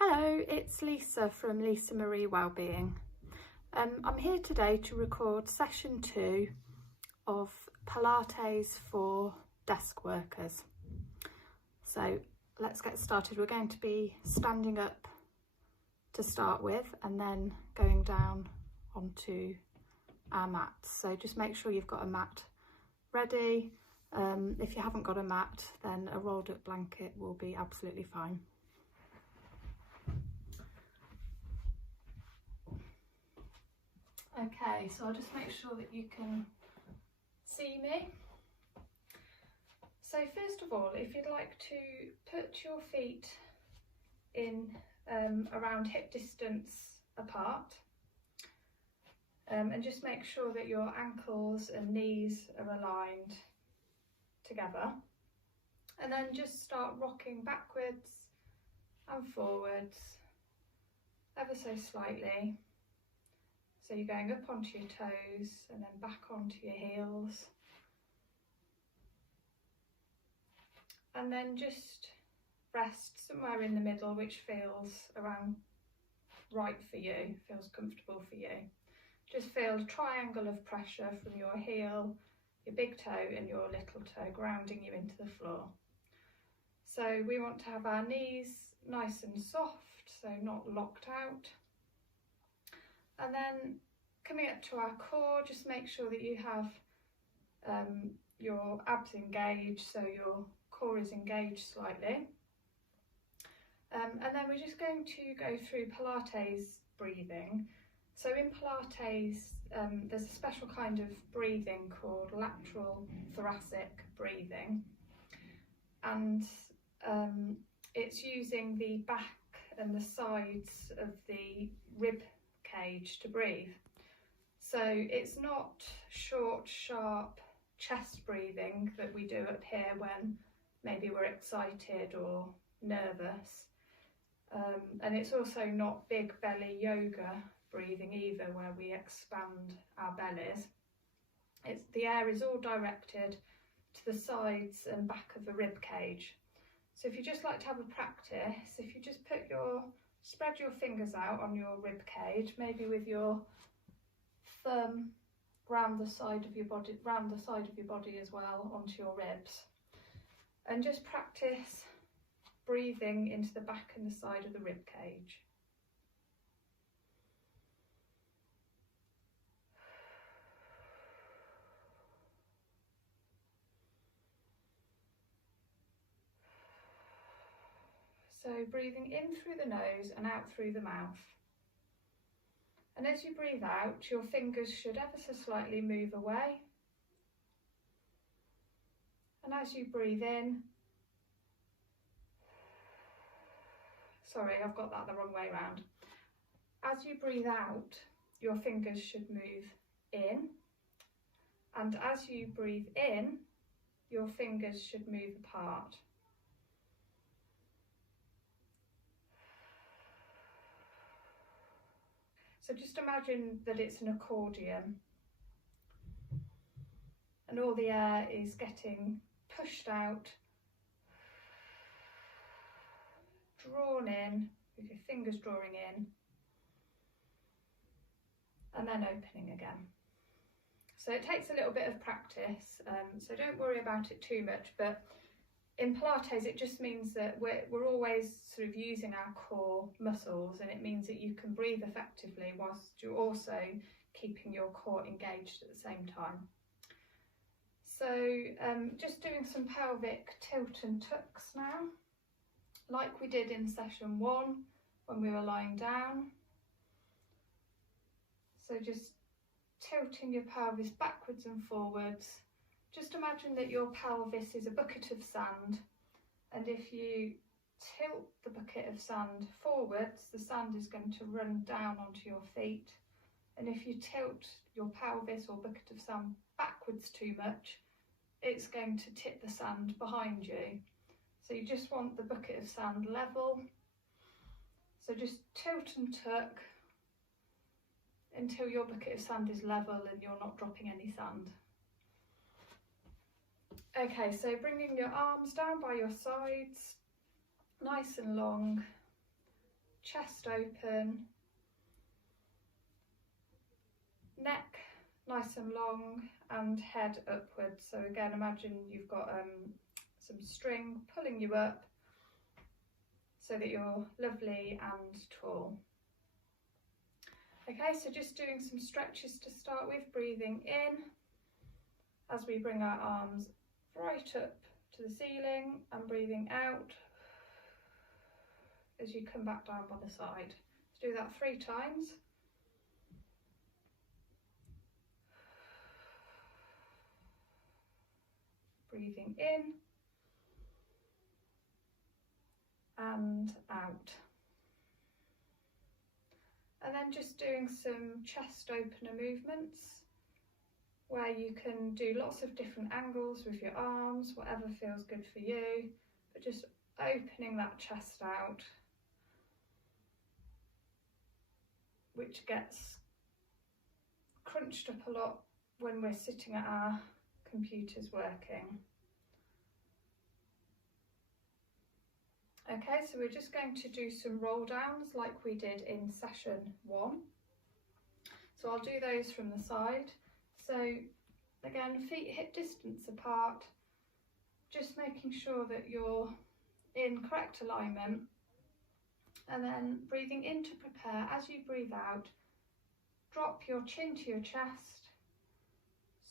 Hello, it's Lisa from Lisa Marie Wellbeing. I'm here today to record session 2 of Pilates for desk workers. So let's get started. We're going to be standing up to start with and then going down onto our mats. So just make sure you've got a mat ready. If you haven't got a mat, then a rolled up blanket will be absolutely fine. Okay, so I'll just make sure that you can see me. So first of all, if you'd like to put your feet in around hip distance apart, and just make sure that your ankles and knees are aligned together, and then just start rocking backwards and forwards ever so slightly. So you're going up onto your toes and then back onto your heels. And then just rest somewhere in the middle, which feels around right for you, feels comfortable for you. Just feel a triangle of pressure from your heel, your big toe and your little toe, grounding you into the floor. So we want to have our knees nice and soft, so not locked out. And then coming up to our core, just make sure that you have your abs engaged, so your core is engaged slightly. And then we're just going to go through Pilates breathing. So in Pilates, there's a special kind of breathing called lateral thoracic breathing. And it's using the back and the sides of the rib cage to breathe. So it's not short, sharp chest breathing that we do up here when maybe we're excited or nervous. And it's also not big belly yoga breathing either, where we expand our bellies. The air is all directed to the sides and back of the rib cage. So if you just like to have a practice, if you just spread your fingers out on your rib cage, maybe with your thumb round the side of your body as well onto your ribs, and just practice breathing into the back and the side of the rib cage. So breathing in through the nose and out through the mouth. And as you breathe out, your fingers should ever so slightly move away. And as you breathe in, sorry, I've got that the wrong way around. As you breathe out, your fingers should move in. And as you breathe in, your fingers should move apart. So just imagine that it's an accordion and all the air is getting pushed out, drawn in, with your fingers drawing in, and then opening again. So it takes a little bit of practice, so don't worry about it too much, but in Pilates it just means that we're always sort of using our core muscles, and it means that you can breathe effectively whilst you're also keeping your core engaged at the same time. So just doing some pelvic tilt and tucks now, like we did in session 1 when we were lying down. So just tilting your pelvis backwards and forwards. Just imagine that your pelvis is a bucket of sand, and if you tilt the bucket of sand forwards, the sand is going to run down onto your feet. And if you tilt your pelvis or bucket of sand backwards too much, it's going to tip the sand behind you. So you just want the bucket of sand level. So just tilt and tuck until your bucket of sand is level and you're not dropping any sand. Okay, so bringing your arms down by your sides, nice and long, chest open, neck nice and long and head upwards. So again, imagine you've got some string pulling you up so that you're lovely and tall. Okay, so just doing some stretches to start with, breathing in as we bring our arms right up to the ceiling and breathing out as you come back down by the side. Let's do that 3 times. Breathing in and out. And then just doing some chest opener movements where you can do lots of different angles with your arms, whatever feels good for you, but just opening that chest out, which gets crunched up a lot when we're sitting at our computers working. Okay, so we're just going to do some roll downs like we did in session 1. So I'll do those from the side. So again, feet hip distance apart, just making sure that you're in correct alignment, and then breathing in to prepare. As you breathe out, drop your chin to your chest,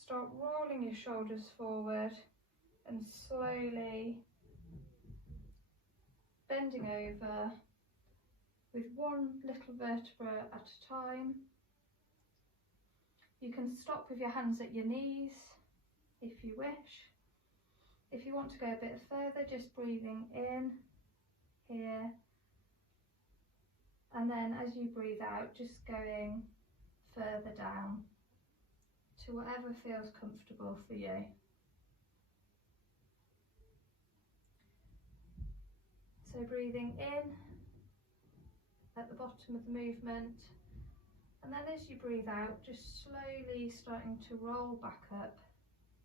start rolling your shoulders forward and slowly bending over with one little vertebra at a time. You can stop with your hands at your knees if you wish. If you want to go a bit further, just breathing in here, and then as you breathe out, just going further down to whatever feels comfortable for you. So breathing in at the bottom of the movement, and then as you breathe out, just slowly starting to roll back up,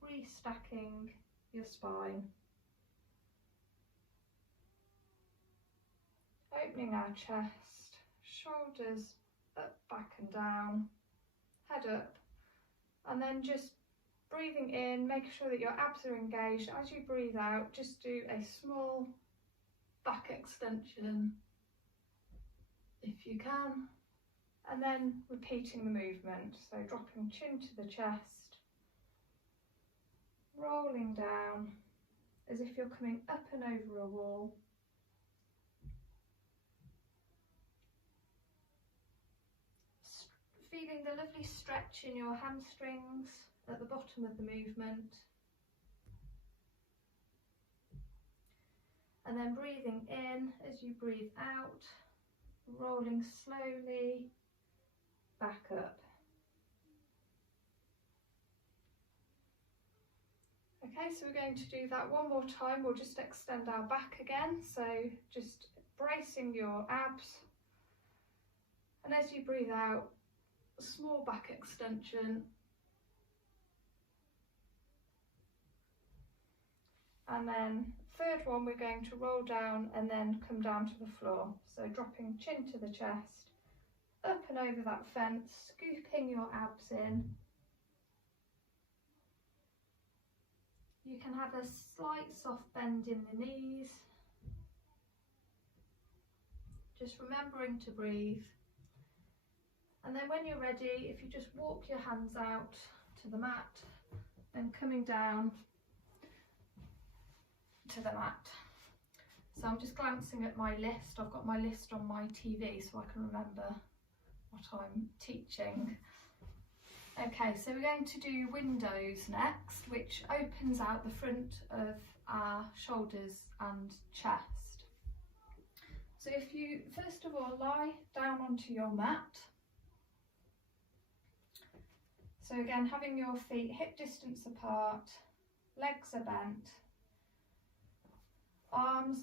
restacking your spine. Opening our chest, shoulders up, back and down, head up, and then just breathing in, making sure that your abs are engaged. As you breathe out, just do a small back extension if you can, and then repeating the movement. So dropping chin to the chest, rolling down as if you're coming up and over a wall, feeling the lovely stretch in your hamstrings at the bottom of the movement, and then breathing in as you breathe out, rolling slowly back up. Okay, so we're going to do that one more time. We'll just extend our back again, so just bracing your abs, and as you breathe out, a small back extension, and then third one, we're going to roll down and then come down to the floor. So dropping chin to the chest, up and over that fence, scooping your abs in. You can have a slight soft bend in the knees, just remembering to breathe. And then when you're ready, if you just walk your hands out to the mat and coming down to the mat. So I'm just glancing at my list. I've got my list on my TV so I can remember what I'm teaching. Okay, so we're going to do windows next, which opens out the front of our shoulders and chest. So if you first of all lie down onto your mat. So again, having your feet hip distance apart, legs are bent, arms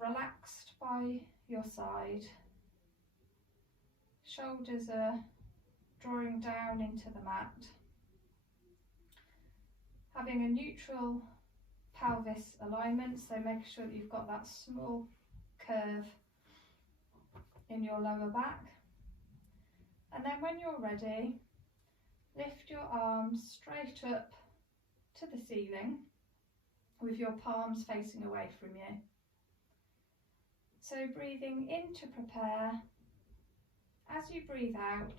relaxed by your side, shoulders are drawing down into the mat, having a neutral pelvis alignment, so making sure that you've got that small curve in your lower back. And then when you're ready, lift your arms straight up to the ceiling with your palms facing away from you. So breathing in to prepare. As you breathe out,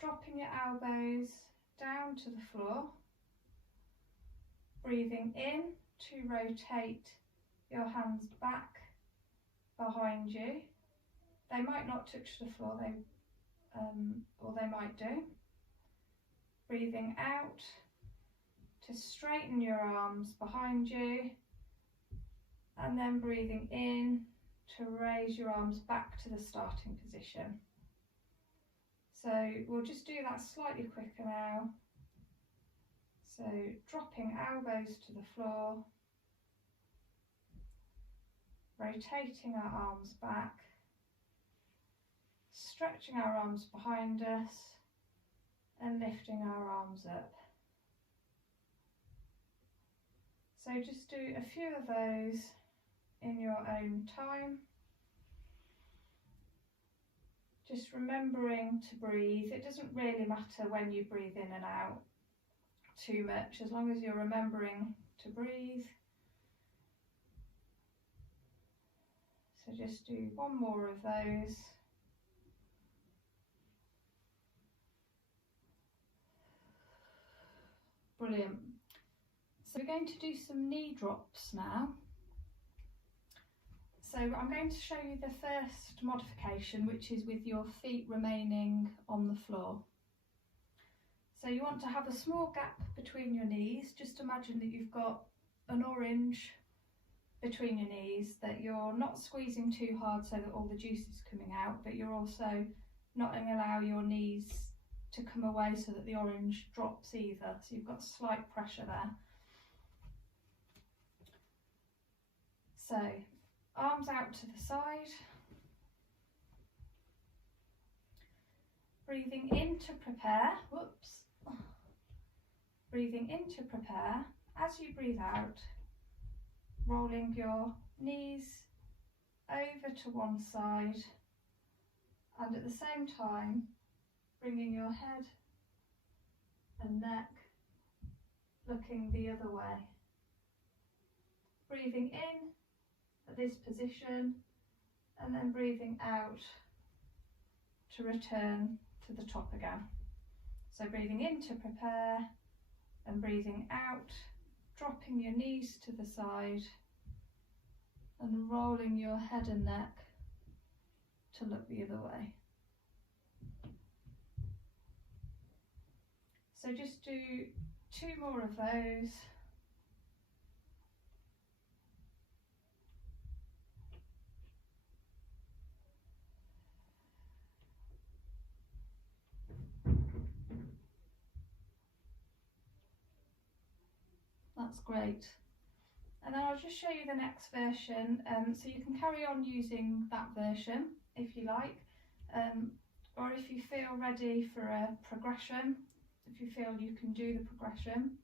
dropping your elbows down to the floor. Breathing in to rotate your hands back behind you. They might not touch the floor, or they might do. Breathing out to straighten your arms behind you, and then breathing in to raise your arms back to the starting position. So we'll just do that slightly quicker now. So dropping elbows to the floor, rotating our arms back, stretching our arms behind us and lifting our arms up. So just do a few of those in your own time. Just remembering to breathe. It doesn't really matter when you breathe in and out too much, as long as you're remembering to breathe. So just do one more of those. Brilliant. So we're going to do some knee drops now. So I'm going to show you the first modification, which is with your feet remaining on the floor. So you want to have a small gap between your knees. Just imagine that you've got an orange between your knees, that you're not squeezing too hard so that all the juice is coming out, but you're also not going to allow your knees to come away so that the orange drops either. So you've got slight pressure there. So arms out to the side. Breathing in to prepare. Whoops. Breathing in to prepare. As you breathe out, rolling your knees over to one side, and at the same time bringing your head and neck looking the other way. Breathing in at this position and then breathing out to return to the top again. So breathing in to prepare and breathing out, dropping your knees to the side and rolling your head and neck to look the other way. So just do 2 more of those. That's great. And then I'll just show you the next version, so you can carry on using that version if you like, or if you feel ready for a progression, if you feel you can do the progression.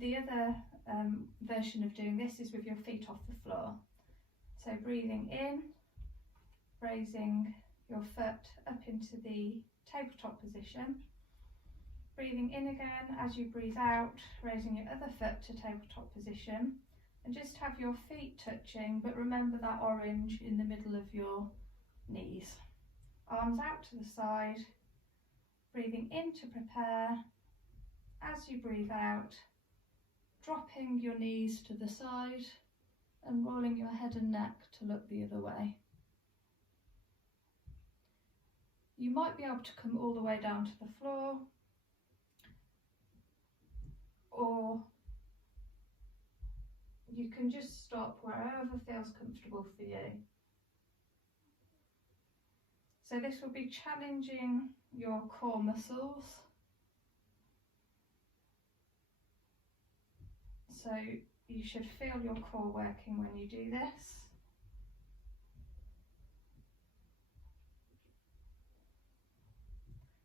The other version of doing this is with your feet off the floor. So breathing in, raising your foot up into the tabletop position. Breathing in again as you breathe out, raising your other foot to tabletop position, and just have your feet touching, but remember that orange in the middle of your knees. Arms out to the side, breathing in to prepare. As you breathe out, dropping your knees to the side and rolling your head and neck to look the other way. You might be able to come all the way down to the floor, or you can just stop wherever feels comfortable for you. So this will be challenging your core muscles. So you should feel your core working when you do this.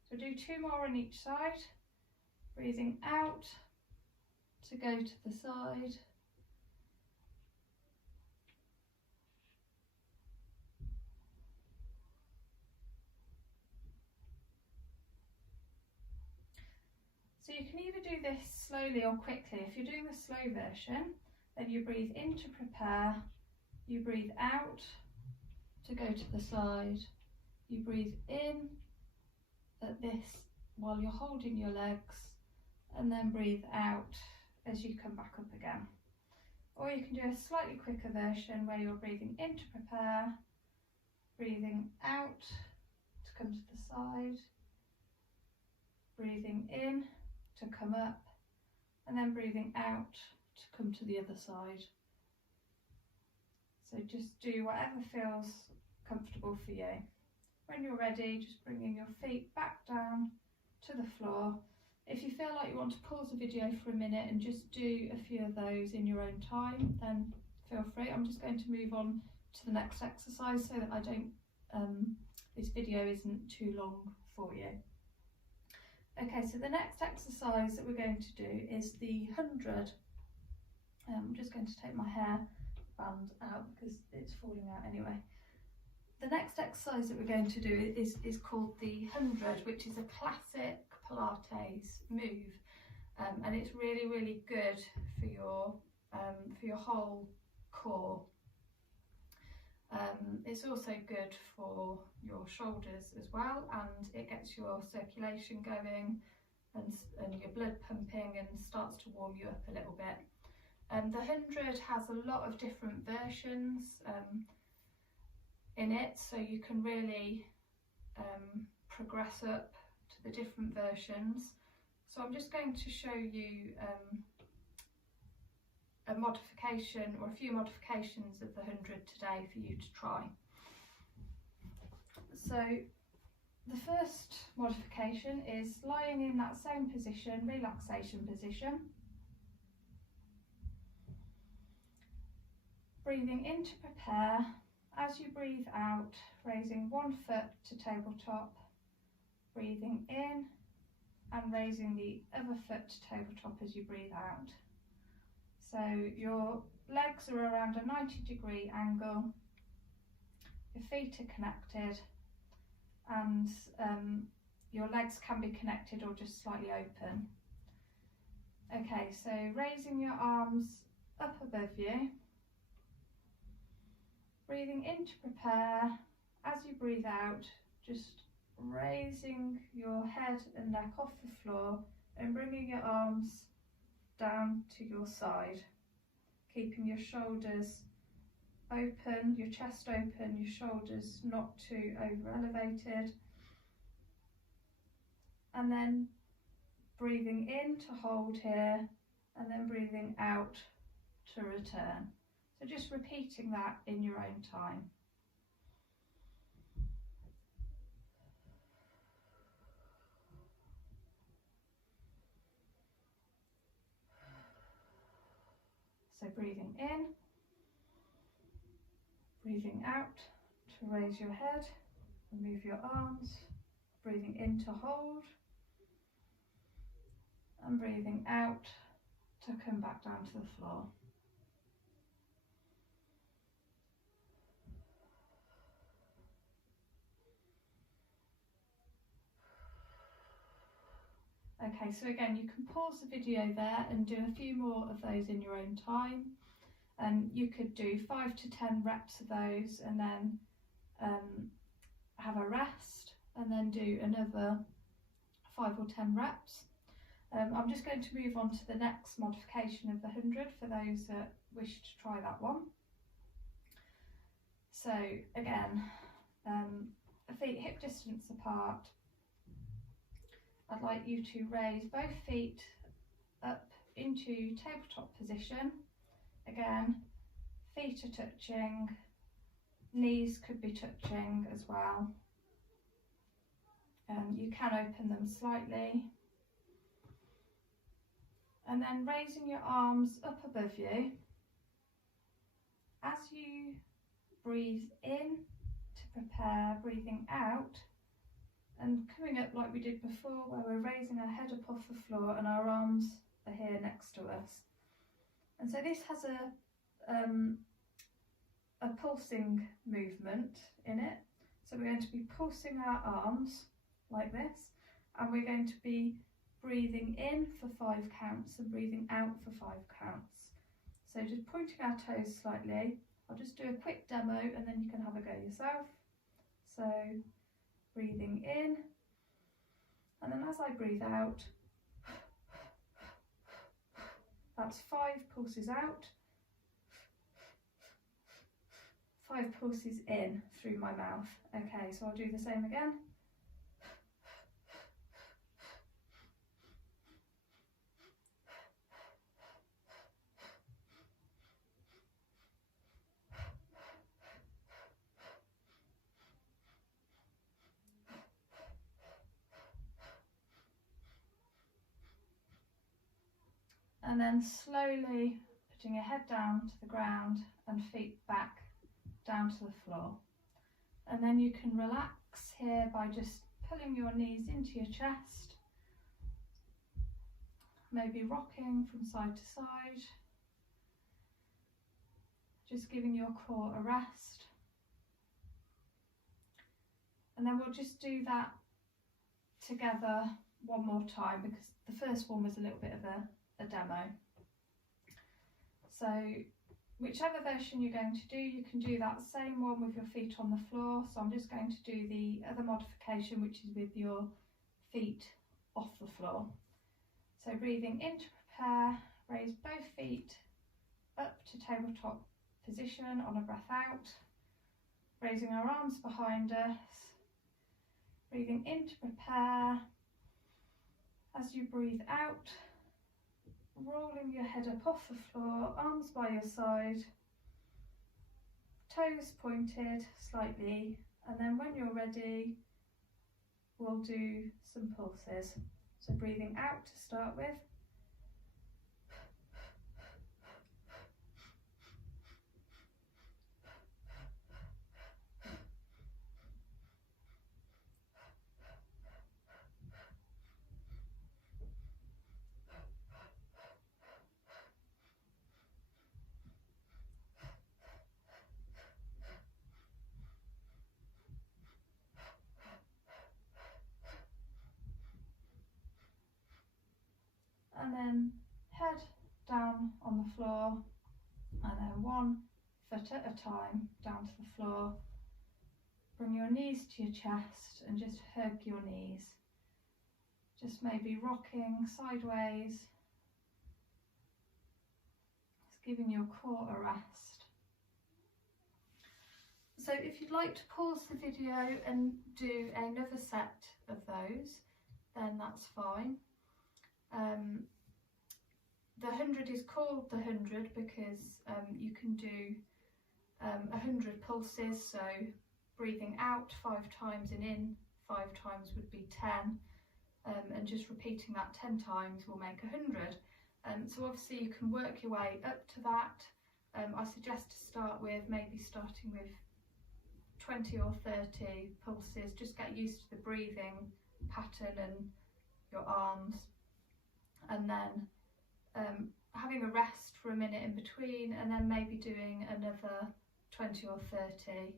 So do 2 more on each side, breathing out to go to the side, you can either do this slowly or quickly. If you're doing the slow version, then you breathe in to prepare, you breathe out to go to the side, you breathe in at this while you're holding your legs, and then breathe out as you come back up again. Or you can do a slightly quicker version where you're breathing in to prepare, breathing out to come to the side, breathing in to come up, and then breathing out to come to the other side. So just do whatever feels comfortable for you. When you're ready, just bringing your feet back down to the floor. If you feel like you want to pause the video for a minute and just do a few of those in your own time, then feel free. I'm just going to move on to the next exercise so that I don't, this video isn't too long for you. Okay, so the next exercise that we're going to do is the 100. I'm just going to take my hair band out because it's falling out anyway. The next exercise that we're going to do is called the 100, which is a classic Pilates move, and it's really good for your whole core. It's also good for your shoulders as well, and it gets your circulation going and your blood pumping and starts to warm you up a little bit. The 100 has a lot of different versions in it, so you can really progress up to the different versions. So I'm just going to show you a modification or a few modifications of the 100 today for you to try. So the first modification is lying in that same position, relaxation position. Breathing in to prepare. As you breathe out, raising one foot to tabletop, breathing in and raising the other foot to tabletop as you breathe out. So your legs are around a 90-degree angle, your feet are connected, and your legs can be connected or just slightly open. Okay, so raising your arms up above you, breathing in to prepare. As you breathe out, just raising your head and neck off the floor and bringing your arms down to your side, keeping your shoulders open, your chest open, your shoulders not too over elevated, and then breathing in to hold here and then breathing out to return. So just repeating that in your own time. So breathing in, breathing out to raise your head and move your arms, breathing in to hold, and breathing out to come back down to the floor. Okay, so again, you can pause the video there and do a few more of those in your own time. You could do 5 to 10 reps of those and then have a rest and then do another 5 or 10 reps. I'm just going to move on to the next modification of the 100 for those that wish to try that one. So again, feet hip distance apart. I'd like you to raise both feet up into tabletop position. Again, feet are touching, knees could be touching as well. You can open them slightly. And then raising your arms up above you. As you breathe in to prepare, breathing out, and coming up like we did before, where we're raising our head up off the floor and our arms are here next to us. And so this has a pulsing movement in it. So we're going to be pulsing our arms like this, and we're going to be breathing in for 5 counts and breathing out for 5 counts. So just pointing our toes slightly. I'll just do a quick demo and then you can have a go yourself. So breathing in, and then as I breathe out, that's 5 pulses out, 5 pulses in through my mouth. Okay, so I'll do the same again. And then slowly putting your head down to the ground and feet back down to the floor. And then you can relax here by just pulling your knees into your chest, maybe rocking from side to side, just giving your core a rest. And then we'll just do that together one more time, because the first one was a little bit of a demo. So whichever version you're going to do, you can do that same one with your feet on the floor. So I'm just going to do the other modification, which is with your feet off the floor. So breathing in to prepare, raise both feet up to tabletop position on a breath out, raising our arms behind us, breathing in to prepare. As you breathe out, rolling your head up off the floor, arms by your side, toes pointed slightly, and then when you're ready, we'll do some pulses. So breathing out to start with. And then head down on the floor, and then 1 foot at a time down to the floor. Bring your knees to your chest and just hug your knees. Just maybe rocking sideways, just giving your core a rest. So if you'd like to pause the video and do another set of those, then that's fine. The 100 is called the 100 because you can do 100 pulses, so breathing out 5 times and in 5 times would be 10, and just repeating that 10 times will make 100. So obviously you can work your way up to that. I suggest to start with maybe starting with 20 or 30 pulses, just get used to the breathing pattern and your arms, and then having a rest for a minute in between, and then maybe doing another 20 or 30,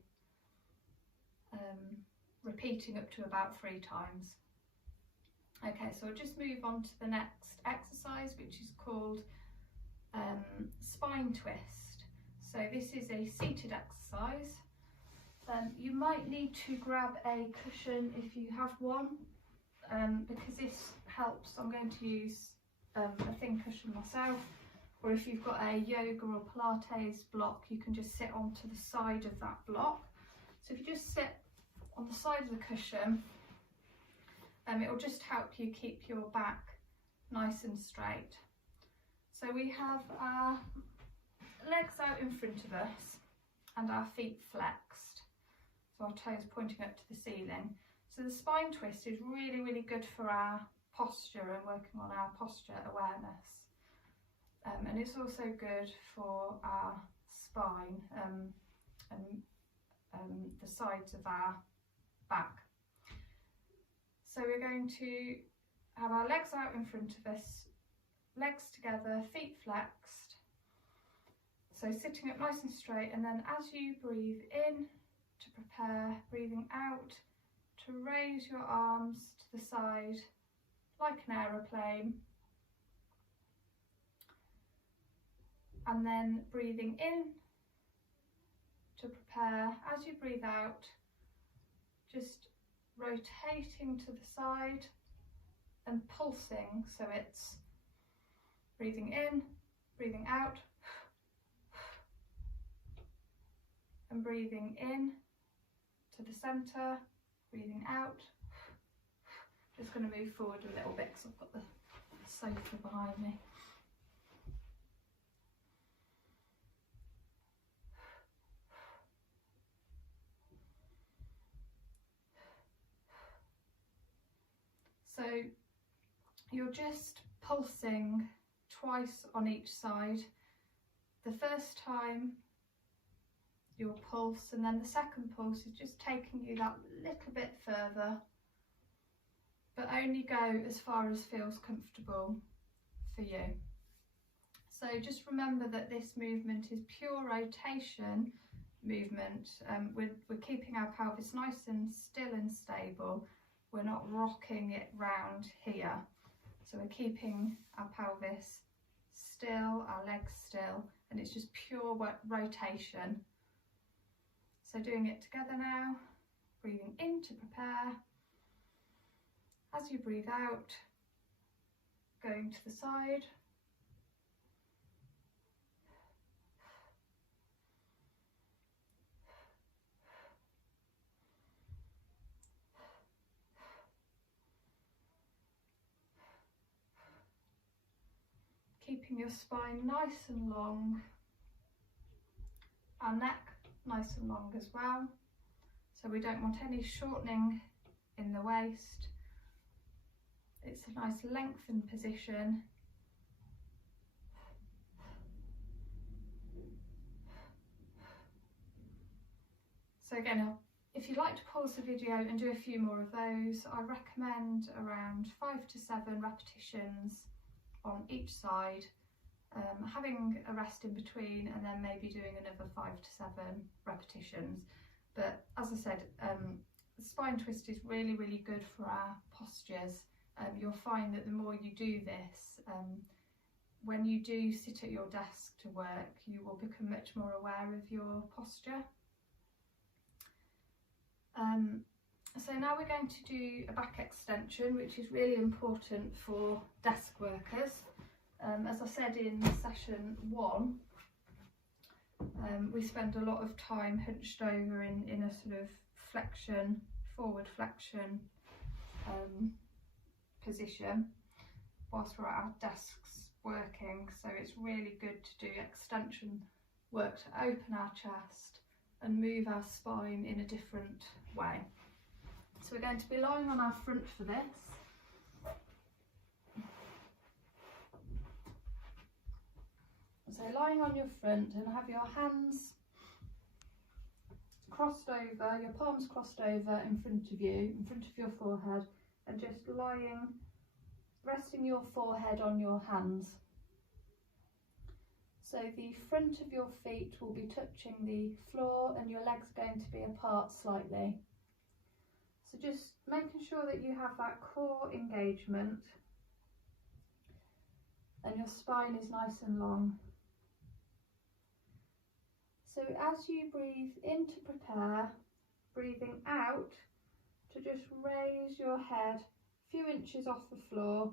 repeating up to about 3 times. Okay, so I'll just move on to the next exercise, which is called spine twist. So this is a seated exercise. You might need to grab a cushion if you have one, because this helps. I'm going to use a thin cushion myself, or if you've got a yoga or Pilates block, you can just sit onto the side of that block. So if you just sit on the side of the cushion, it will just help you keep your back nice and straight. So we have our legs out in front of us and our feet flexed, so our toes pointing up to the ceiling. So the spine twist is really, really good for our posture and working on our posture awareness, and it's also good for our spine and the sides of our back. So we're going to have our legs out in front of us, legs together, feet flexed, so sitting up nice and straight, and then as you breathe in to prepare, breathing out to raise your arms to the side like an aeroplane, and then breathing in to prepare. As you breathe out, just rotating to the side and pulsing, so it's breathing in, breathing out, and breathing in to the centre, breathing out. Just going to move forward a little bit because I've got the sofa behind me. So you're just pulsing twice on each side. The first time you'll pulse, and then the second pulse is just taking you that little bit further, but only go as far as feels comfortable for you. So just remember that this movement is pure rotation movement. We're keeping our pelvis nice and still and stable. We're not rocking it round here. So we're keeping our pelvis still, our legs still, and it's just pure rotation. So doing it together now, breathing in to prepare. As you breathe out, going to the side. Keeping your spine nice and long, our neck nice and long as well, so we don't want any shortening in the waist. It's a nice lengthened position. So again, if you'd like to pause the video and do a few more of those, I recommend around 5 to 7 repetitions on each side, having a rest in between, and then maybe doing another 5 to 7 repetitions. But as I said, the spine twist is really, really good for our postures. You'll find that the more you do this, when you do sit at your desk to work, you will become much more aware of your posture. So now we're going to do a back extension, which is really important for desk workers. As I said in session 1, we spend a lot of time hunched over in a sort of flexion, forward flexion position whilst we're at our desks working. So it's really good to do extension work to open our chest and move our spine in a different way. So we're going to be lying on our front for this. So lying on your front, and have your hands crossed over, your palms crossed over in front of you, in front of your forehead, and just lying, resting your forehead on your hands. So the front of your feet will be touching the floor and your legs are going to be apart slightly. So just making sure that you have that core engagement and your spine is nice and long. So as you breathe in to prepare, breathing out to just raise your head a few inches off the floor.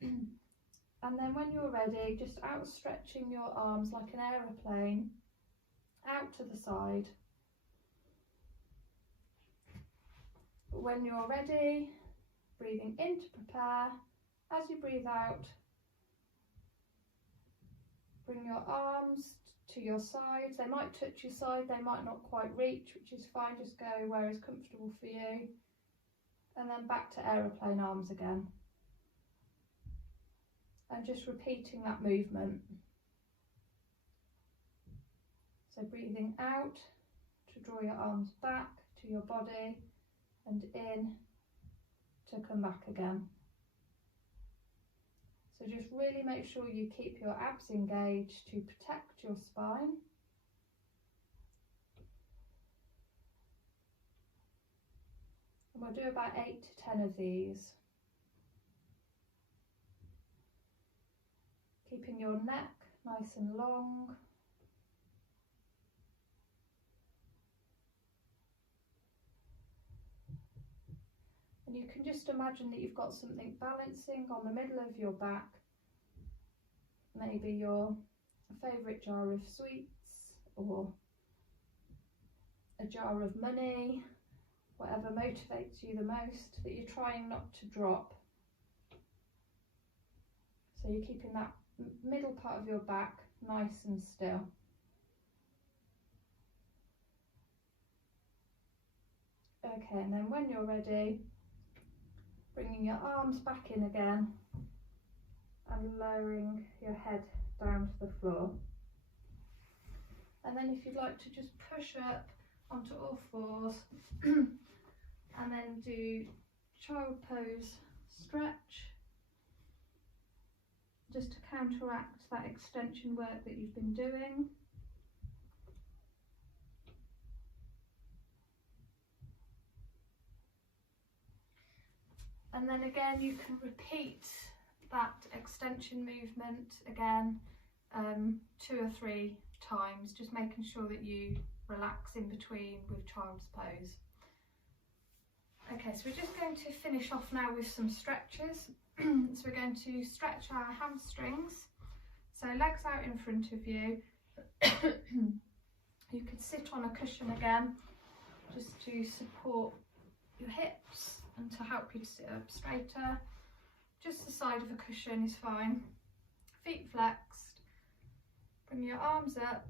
And then when you're ready, just outstretching your arms like an aeroplane out to the side. When you're ready, breathing in to prepare. As you breathe out, bring your arms to your sides. They might touch your side, they might not quite reach, which is fine. Just go where is comfortable for you. And then back to aeroplane arms again. And just repeating that movement. So breathing out to draw your arms back to your body and in to come back again. So just really make sure you keep your abs engaged to protect your spine. And we'll do about 8 to 10 of these. keeping your neck nice and long. And you can just imagine that you've got something balancing on the middle of your back. Maybe your favourite jar of sweets or a jar of money, whatever motivates you the most, that you're trying not to drop. So you're keeping that middle part of your back nice and still. Okay, and then when you're ready, bringing your arms back in again and lowering your head down to the floor. And then if you'd like to just push up onto all fours and then do child pose stretch, just to counteract that extension work that you've been doing. And then again, you can repeat that extension movement again 2 or 3 times, just making sure that you relax in between with child's pose. Okay, so we're just going to finish off now with some stretches. So we're going to stretch our hamstrings. So legs out in front of you. You could sit on a cushion again, just to support your hips and to help you to sit up straighter. Just the side of a cushion is fine. Feet flexed. Bring your arms up,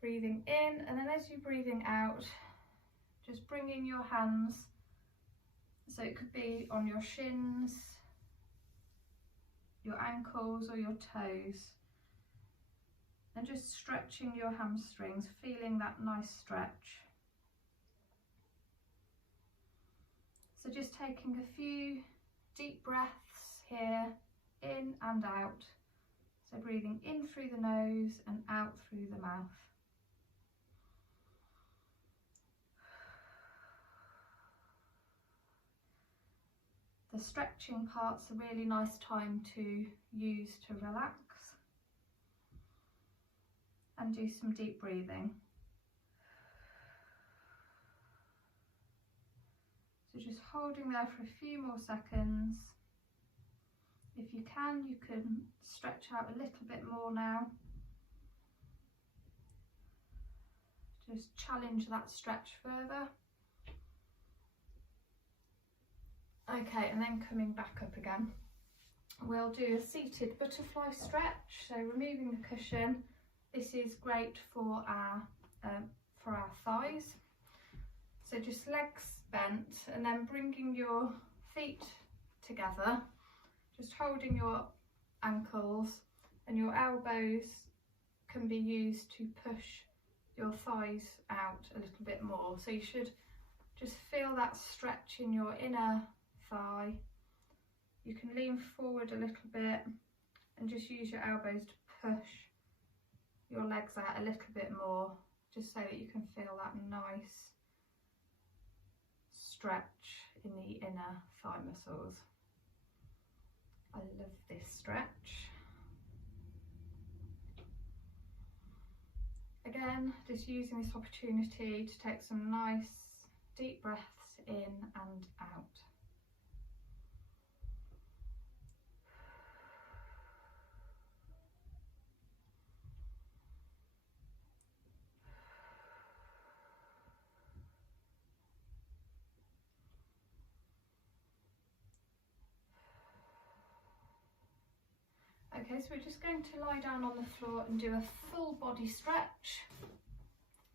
breathing in, and then as you're breathing out, just bringing your hands, so it could be on your shins, your ankles or your toes, and just stretching your hamstrings, feeling that nice stretch. So just taking a few deep breaths here, in and out. So breathing in through the nose and out through the mouth. The stretching part's a really nice time to use to relax and do some deep breathing. So just holding there for a few more seconds. If you can stretch out a little bit more now. Just challenge that stretch further. Okay, and then coming back up again. We'll do a seated butterfly stretch. So removing the cushion. This is great for our thighs. So just legs bent and then bringing your feet together, just holding your ankles, and your elbows can be used to push your thighs out a little bit more. So you should just feel that stretch in your inner thigh. You can lean forward a little bit and just use your elbows to push your legs out a little bit more, just so that you can feel that nice stretch in the inner thigh muscles. I love this stretch. Again, just using this opportunity to take some nice deep breaths in and out. Okay, so we're just going to lie down on the floor and do a full body stretch.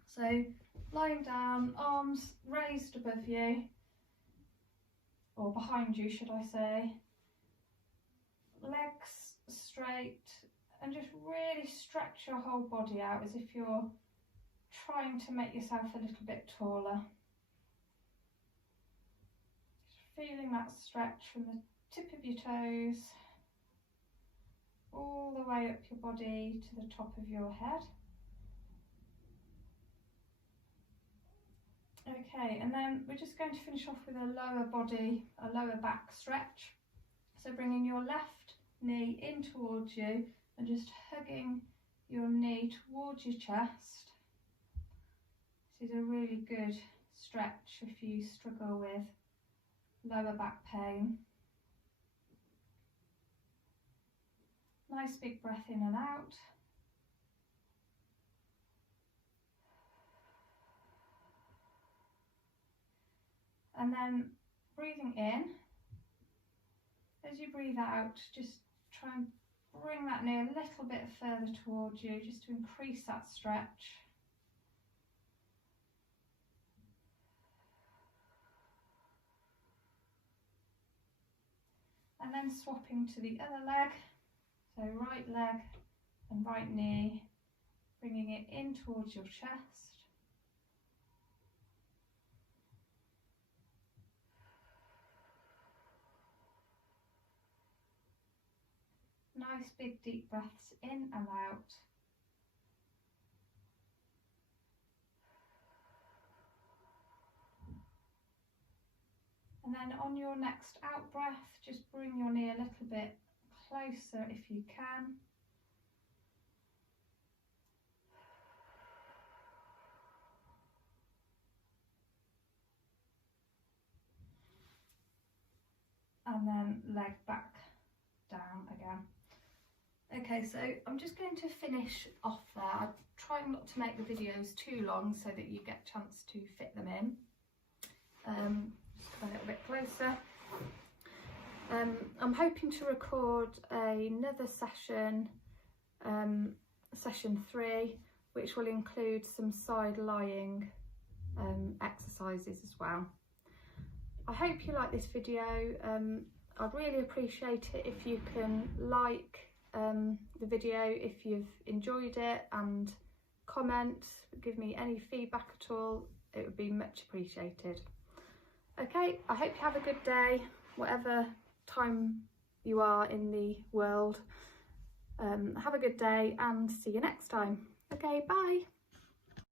So lying down, arms raised above you, or behind you should I say, legs straight, and just really stretch your whole body out as if you're trying to make yourself a little bit taller. Just feeling that stretch from the tip of your toes all the way up your body to the top of your head. Okay, and then we're just going to finish off with a lower back stretch. So bringing your left knee in towards you and just hugging your knee towards your chest. This is a really good stretch if you struggle with lower back pain. Nice big breath in and out. And then breathing in. As you breathe out, just try and bring that knee a little bit further towards you, just to increase that stretch. And then swapping to the other leg. So right leg and right knee, bringing it in towards your chest. Nice big deep breaths in and out. And then on your next out breath, just bring your knee a little bit closer if you can. And then leg back down again. Okay, so I'm just going to finish off there. I'm trying not to make the videos too long so that you get a chance to fit them in. Just come a little bit closer. I'm hoping to record another session, session 3, which will include some side lying exercises as well. I hope you like this video. I'd really appreciate it if you can like the video if you've enjoyed it, and comment, give me any feedback at all. It would be much appreciated. Okay, I hope you have a good day, whatever time you are in the world. Have a good day and see you next time. Okay, bye.